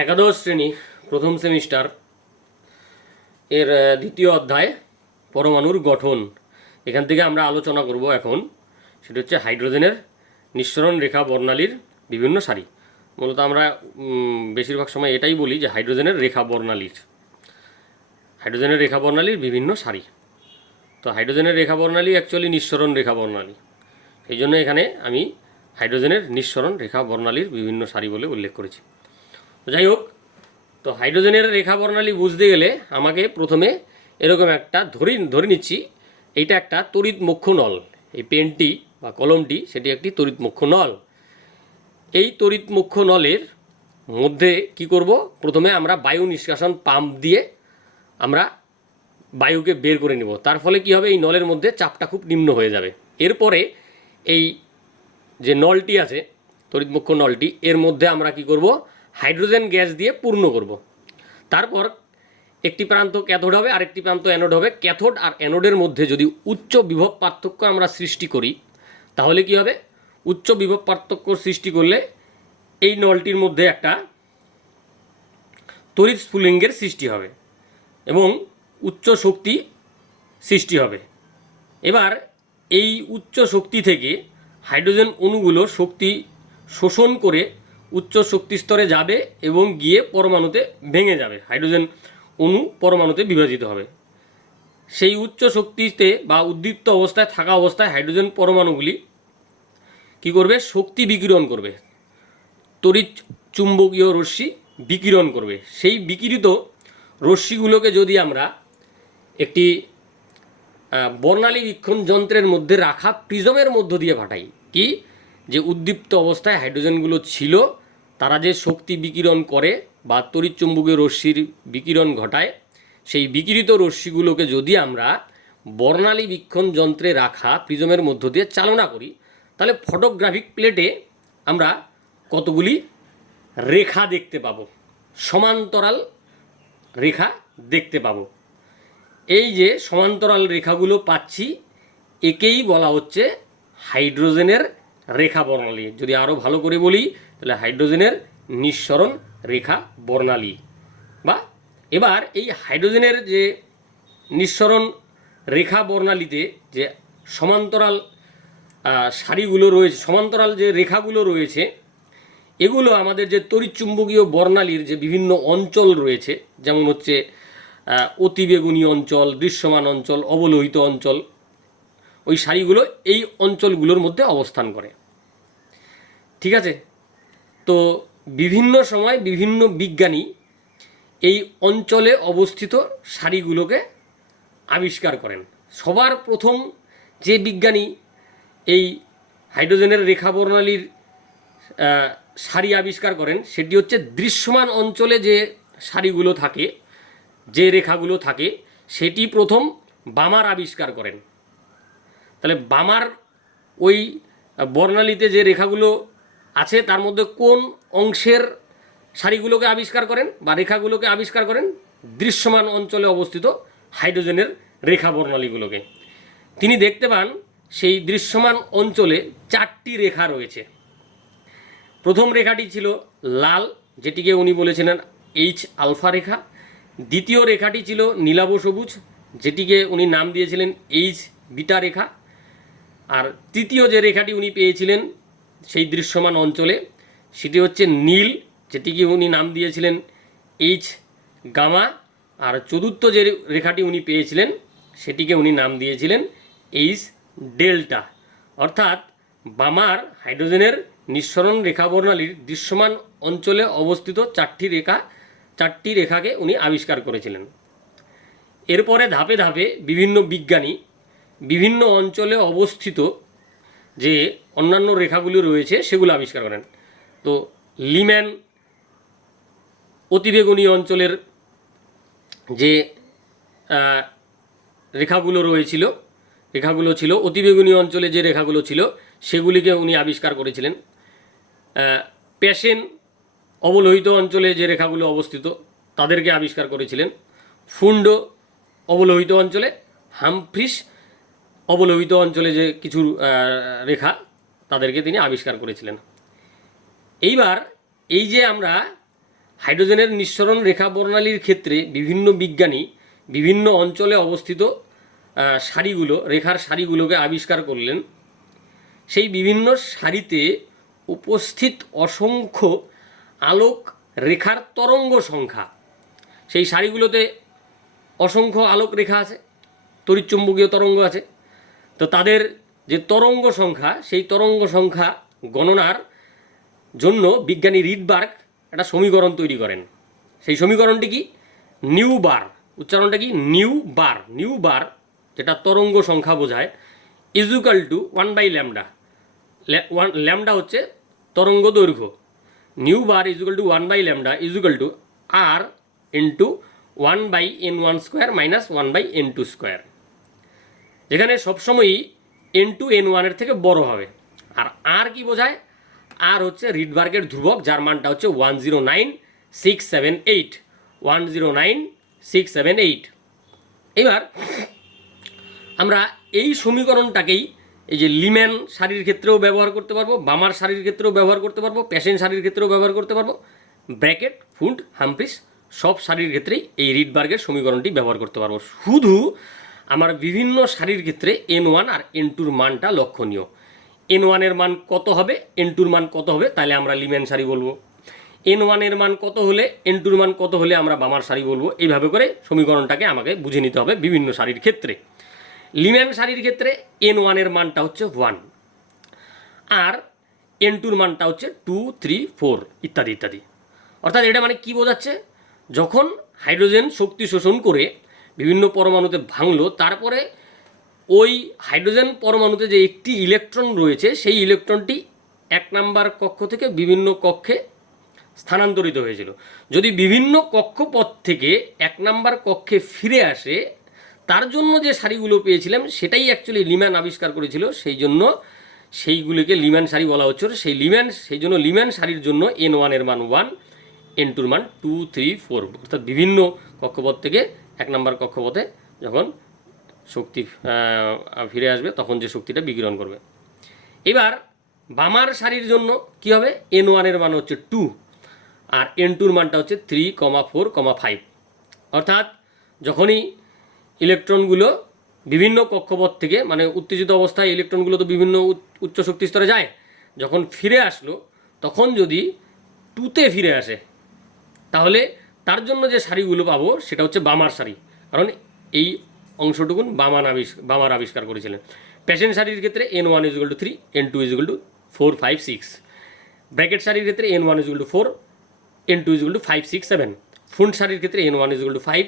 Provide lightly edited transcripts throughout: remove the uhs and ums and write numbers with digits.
একাদশ শ্রেণী প্রথম সেমিস্টার এর দ্বিতীয় অধ্যায় পরমাণুর গঠন। এখান থেকে আমরা আলোচনা করব এখন, সেটা হচ্ছে হাইড্রোজেনের নিঃসরণ রেখা বর্ণালীর বিভিন্ন সারি। মূলত আমরা বেশিরভাগ সময় এটাই বলি যে হাইড্রোজেনের রেখা বর্ণালীর বিভিন্ন সারি। তো হাইড্রোজেনের রেখা বর্ণালী অ্যাকচুয়ালি নিঃসরণ রেখা বর্ণালী, সেই জন্য এখানে আমি হাইড্রোজেনের নিঃসরণ রেখা বর্ণালীর বিভিন্ন সারি বলে উল্লেখ করেছি। যাই হোক, তো হাইড্রোজেনের রেখা বর্ণালী বুঝতে গেলে আমাকে প্রথমে এরকম একটা ধরে নিচ্ছি, এইটা একটা তড়িৎ মুখ্য নল। এই পেনটি বা কলমটি সেটি একটি তড়িৎ মুখ্য নল। এই তড়িৎ মুখ্য নলের মধ্যে কি করব, প্রথমে আমরা বায়ু নিষ্কাশন পাম্প দিয়ে আমরা বায়ুকে বের করে নিব। তার ফলে কি হবে, এই নলের মধ্যে চাপটা খুব নিম্ন হয়ে যাবে। এরপরে এই যে নলটি আছে, তড়িৎ মুখ্য নলটি, এর মধ্যে আমরা কি করব, হাইড্রোজেন গ্যাস দিয়ে পূর্ণ করব। তারপর একটি প্রান্ত ক্যাথোড হবে, আরেকটি প্রান্ত অ্যানোড হবে। ক্যাথোড আর অ্যানোডের মধ্যে যদি উচ্চ বিভব পার্থক্য আমরা সৃষ্টি করি, তাহলে কি হবে, উচ্চ বিভব পার্থক্য সৃষ্টি করলে এই নলটির মধ্যে একটা তড়িৎ স্ফুলিঙ্গের সৃষ্টি হবে এবং উচ্চ শক্তি সৃষ্টি হবে। এবার এই উচ্চ শক্তি থেকে হাইড্রোজেন অণুগুলো শক্তি শোষণ করে উচ্চ শক্তি স্তরে যাবে এবং গিয়ে পরমাণুতে ভেঙে যাবে। হাইড্রোজেন অণু পরমাণুতে বিভাজিত হবে। সেই উচ্চ শক্তিতে বা উদ্দীপ্ত অবস্থায় থাকা অবস্থায় হাইড্রোজেন পরমাণুগুলি কি করবে, শক্তি বিকিরণ করবে, তড়িৎ চুম্বকীয় রশ্মি বিকিরণ করবে। সেই বিকিরিত রশ্মিগুলোকে যদি আমরা একটি বর্ণালী বীক্ষণ যন্ত্রের মধ্যে রাখা প্রিজমের মধ্য দিয়ে পাঠাই, কি যে উদ্দীপ্ত অবস্থায় হাইড্রোজেনগুলো ছিল, তারা যে শক্তি বিকিরণ করে বা তড়িৎ চুম্বকীয় রশ্মির বিকিরণ ঘটায়, সেই বিকিরিত রশ্মিগুলোকে যদি আমরা বর্ণালী বীক্ষণ যন্ত্রে রাখা প্রিজমের মধ্য দিয়ে চালনা করি, তাহলে ফটোগ্রাফিক প্লেটে আমরা কতগুলি রেখা দেখতে পাবো, সমান্তরাল রেখা দেখতে পাবো। এই যে সমান্তরাল রেখাগুলো পাচ্ছি, একেই বলা হচ্ছে হাইড্রোজেনের রেখা বর্ণালী। যদি আরও ভালো করে বলি, তাহলে হাইড্রোজেনের নিঃসরণ রেখা বর্ণালী। বা এবার এই হাইড্রোজেনের যে নিঃসরণ রেখা বর্ণালীতে যে সমান্তরাল সারিগুলো রয়েছে, সমান্তরাল যে রেখাগুলো রয়েছে, এগুলো আমাদের যে তড়িৎচুম্বকীয় বর্ণালীর যে বিভিন্ন অঞ্চল রয়েছে, যেমন হচ্ছে অতিবেগুনি অঞ্চল, দৃশ্যমান অঞ্চল, অবলোহিত অঞ্চল, ওই সারিগুলো এই অঞ্চলগুলোর মধ্যে অবস্থান করে। ঠিক আছে, তো বিভিন্ন সময় বিভিন্ন বিজ্ঞানী এই অঞ্চলে অবস্থিত সারিগুলোকে আবিষ্কার করেন। সবার প্রথম যে বিজ্ঞানী এই হাইড্রোজেনের রেখা বর্ণালীর সারি আবিষ্কার করেন, সেটি হচ্ছে দৃশ্যমান অঞ্চলে যে সারিগুলো থাকে, যে রেখাগুলো থাকে, সেটি প্রথম বামার আবিষ্কার করেন। তাহলে বামার ওই বর্ণালীতে যে রেখাগুলো আছে, তার মধ্যে কোন অংশের সারিগুলোকে আবিষ্কার করেন বা রেখাগুলোকে আবিষ্কার করেন, দৃশ্যমান অঞ্চলে অবস্থিত হাইড্রোজেনের রেখা বর্ণালীগুলোকে। তিনি দেখতে পান সেই দৃশ্যমান অঞ্চলে 4টি রেখা রয়েছে। প্রথম রেখাটি ছিল লাল, যেটিকে উনি বলেছিলেন এইচ আলফা রেখা। দ্বিতীয় রেখাটি ছিল নীলাভ সবুজ, যেটিকে উনি নাম দিয়েছিলেন এইচ বিটা রেখা। আর তৃতীয় যে রেখাটি উনি পেয়েছিলেন সেই দৃশ্যমান অঞ্চলে, সেটি হচ্ছে নীল, যেটিকে উনি নাম দিয়েছিলেন এইচ গামা। আর চতুর্থ যে রেখাটি উনি পেয়েছিলেন, সেটিকে উনি নাম দিয়েছিলেন এইচ ডেল্টা। অর্থাৎ বামার হাইড্রোজেনের নিঃসরণ রেখা বর্ণালীর দৃশ্যমান অঞ্চলে অবস্থিত 4টি রেখাকে উনি আবিষ্কার করেছিলেন। এরপরে ধাপে ধাপে বিভিন্ন বিজ্ঞানী বিভিন্ন অঞ্চলে অবস্থিত যে অন্যান্য রেখাগুলি রয়েছে সেগুলো আবিষ্কার করেন। তো লিম্যান অতিবেগুনি অঞ্চলের যে রেখাগুলো ছিল, অতিবেগুনি অঞ্চলে যে রেখাগুলো ছিল, সেগুলিকে উনি আবিষ্কার করেছিলেন। প্যাশেন অবলোহিত অঞ্চলে যে রেখাগুলো অবস্থিত, তাদেরকে আবিষ্কার করেছিলেন। ফুন্ড অবলোহিত অঞ্চলে, হামফ্রিস অবলোহিত অঞ্চলে যে কিছু রেখা, তাদেরকে তিনি আবিষ্কার করেছিলেন। এইবার এই যে আমরা হাইড্রোজেনের নিঃসরণ রেখা বর্ণালীর ক্ষেত্রে বিভিন্ন বিজ্ঞানী বিভিন্ন অঞ্চলে অবস্থিত সারিগুলো, রেখার সারিগুলোকে আবিষ্কার করলেন। সেই বিভিন্ন সারিতে উপস্থিত অসংখ্য আলোক রেখার তরঙ্গ সংখ্যা, সেই সারিগুলোতে অসংখ্য আলোক রেখা আছে, তড়িৎচুম্বকীয় তরঙ্গ আছে। তো তাদের যে তরঙ্গ সংখ্যা, সেই তরঙ্গ সংখ্যা গণনার জন্য বিজ্ঞানী রিডবার্গ একটা সমীকরণ তৈরি করেন। সেই সমীকরণটি কি? নিউ বার, উচ্চারণটা কি? নিউ বার। নিউ বার, যেটা তরঙ্গ সংখ্যা বোঝায়, ইজুকাল টু 1/λ। ল্যামডা হচ্ছে তরঙ্গ দৈর্ঘ্য। New bar equal to 1/λ equal to R into 1/n1² minus 1/n2², যেখানে সবসময়ই n2 n1 থেকে বড় হবে। আর আর কি বোঝায়? আর হচ্ছে রিডবার্গের ধ্রুবক, যার মানটা হচ্ছে 109,678। 109,678। এবার আমরা এই সমীকরণটাকেই এই যে লিম্যান সারির ক্ষেত্রেও ব্যবহার করতে পারবো, বামার সারির ক্ষেত্রেও ব্যবহার করতে পারবো, প্যাশেন সারির ক্ষেত্রেও ব্যবহার করতে পারবো, ব্র্যাকেট, ফুন্ড, হামফ্রিস সব সারির ক্ষেত্রেই এই রিডবার্গের সমীকরণটি ব্যবহার করতে পারবো। শুধু আমার বিভিন্ন সারির ক্ষেত্রে n1 আর n2-র মানটা লক্ষণীয়। n1-এর মান কত হবে, n2-র মান কত হবে, তাহলে আমরা লিম্যান সারি বলবো। n1-এর মান কত হলে n2-র মান কত হলে আমরা বামার সারি বলবো। এইভাবে করে সমীকরণটাকে আমাকে বুঝে নিতে হবে বিভিন্ন সারির ক্ষেত্রে। লিম্যান সারির ক্ষেত্রে n1-এর মানটা হচ্ছে 1 আর n2-র মানটা হচ্ছে 2, 3, 4 ইত্যাদি ইত্যাদি। অর্থাৎ এটা মানে কি বোঝাচ্ছে? যখন হাইড্রোজেন শক্তি শোষণ করে বিভিন্ন পরমাণুতে ভাঙলো, তারপরে ওই হাইড্রোজেন পরমাণুতে যে একটি ইলেকট্রন রয়েছে, সেই ইলেকট্রনটি 1 নাম্বার কক্ষ থেকে বিভিন্ন কক্ষে স্থানান্তরিত হয়েছিল। যদি বিভিন্ন কক্ষপথ থেকে 1 নাম্বার কক্ষে ফিরে আসে, তার জন্য যে সারিগুলো পেয়েছিলাম সেটাই অ্যাকচুয়ালি লিম্যান আবিষ্কার করেছিল, সেই জন্য সেইগুলিকে লিম্যান সারি বলা হচ্ছিল। সেই জন্য লিম্যান সারির জন্য n1-এর মান 1, n2-র মান 2, 3, 4, অর্থাৎ বিভিন্ন কক্ষপথ থেকে 1 নাম্বার কক্ষপথে যখন শক্তি ফিরে আসবে তখন যে শক্তিটা বিকিরণ করবে। এবার বামার সারির জন্য কি হবে? n1-এর মান হচ্ছে 2 আর n2-র মানটা হচ্ছে 3, 4, 5। অর্থাৎ যখনই ইলেকট্রনগুলো বিভিন্ন কক্ষপথ থেকে, মানে উত্তেজিত অবস্থায় ইলেকট্রনগুলো তো বিভিন্ন উচ্চ শক্তি স্তরে যায়, যখন ফিরে আসলো তখন যদি 2-তে ফিরে আসে, তাহলে তার জন্য যে সারিগুলো পাবো সেটা হচ্ছে বামার সারি, কারণ এই অংশটুকুন বামার আবিষ্কার করেছিলেন। প্যাশেন সারির ক্ষেত্রে n1 = 3, n2 = 4, 5, 6। ব্র্যাকেট সারির ক্ষেত্রে n1 = 4, n2 = 5, 6, 7। ফুন্ড সারির ক্ষেত্রে n1 = 5,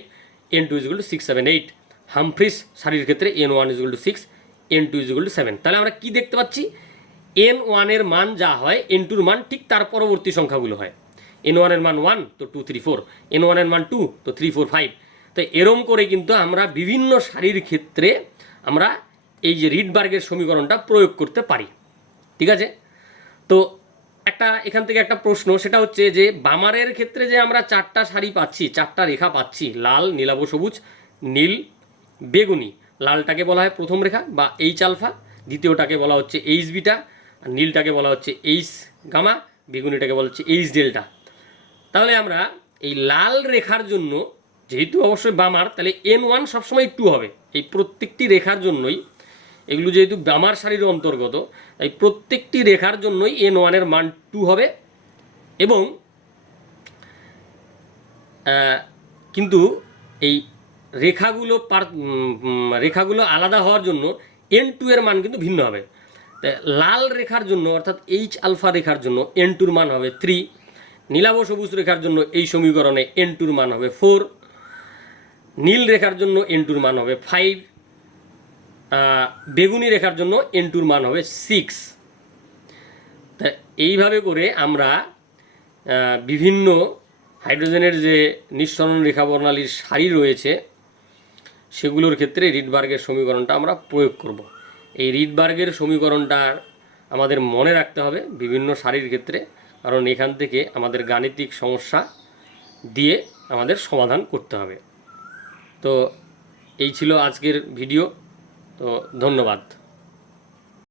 n2 = 6, 7, 8। হামফ্রিস সারির ক্ষেত্রে n1 = 6, n2 = 7। তাহলে আমরা কি দেখতে পাচ্ছি? n1-এর মান যা হয়, n2-র মান ঠিক তার পরবর্তী সংখ্যাগুলো হয়। n1-এর মান 1 তো 2, 3, 4, n1-এর মান 2 তো 3, 4, 5। তো এরম করে কিন্তু আমরা বিভিন্ন সারির ক্ষেত্রে আমরা এই যে রিডবার্গের সমীকরণটা প্রয়োগ করতে পারি। ঠিক আছে? তো এখান থেকে একটা প্রশ্ন, সেটা হচ্ছে যে বামারের ক্ষেত্রে যে আমরা 4টা সারি পাচ্ছি, 4টা রেখা পাচ্ছি, লাল, নীলাভ সবুজ, নীল, বেগুনি। লালটাকে বলা হয় প্রথম রেখা বা এইচ আলফা, দ্বিতীয়টাকে বলা হচ্ছে এইচ বিটা, আর নীলটাকে বলা হচ্ছে এইচ গামা, বেগুনিটাকে বলা হচ্ছে এইচ ডেল্টা। তাহলে আমরা এই লাল রেখার জন্য, যেহেতু অবশ্যই বামার, তাহলে n1 সবসময় 2 হবে। এই প্রত্যেকটি রেখার জন্যই, এগুলো যেহেতু বামার সারির অন্তর্গত, তাই প্রত্যেকটি রেখার জন্যই n1-এর মান 2 হবে। এবং কিন্তু এই রেখাগুলো আলাদা হওয়ার জন্য n2-এর মান কিন্তু ভিন্ন হবে। তাই লাল রেখার জন্য, অর্থাৎ এইচ আলফা রেখার জন্য n2-র মান হবে 3। নীলাভ সবুজ রেখার জন্য এই সমীকরণে n2-র মান হবে 4। নীল রেখার জন্য n2-র মান হবে 5। বেগুনি রেখার জন্য n2-র মান হবে 6। তা এইভাবে করে আমরা বিভিন্ন হাইড্রোজেনের যে নিঃসরণ রেখা বর্ণালীর সারি রয়েছে সেগুলোর ক্ষেত্রে রিডবার্গের সমীকরণটা আমরা প্রয়োগ করব। এই রিডবার্গের সমীকরণটা আমাদের মনে রাখতে হবে বিভিন্ন সারির ক্ষেত্রে, কারণ এখান থেকে আমাদের গাণিতিক সমস্যা দিয়ে আমাদের সমাধান করতে হবে। তো এই ছিল আজকের ভিডিও। তো ধন্যবাদ।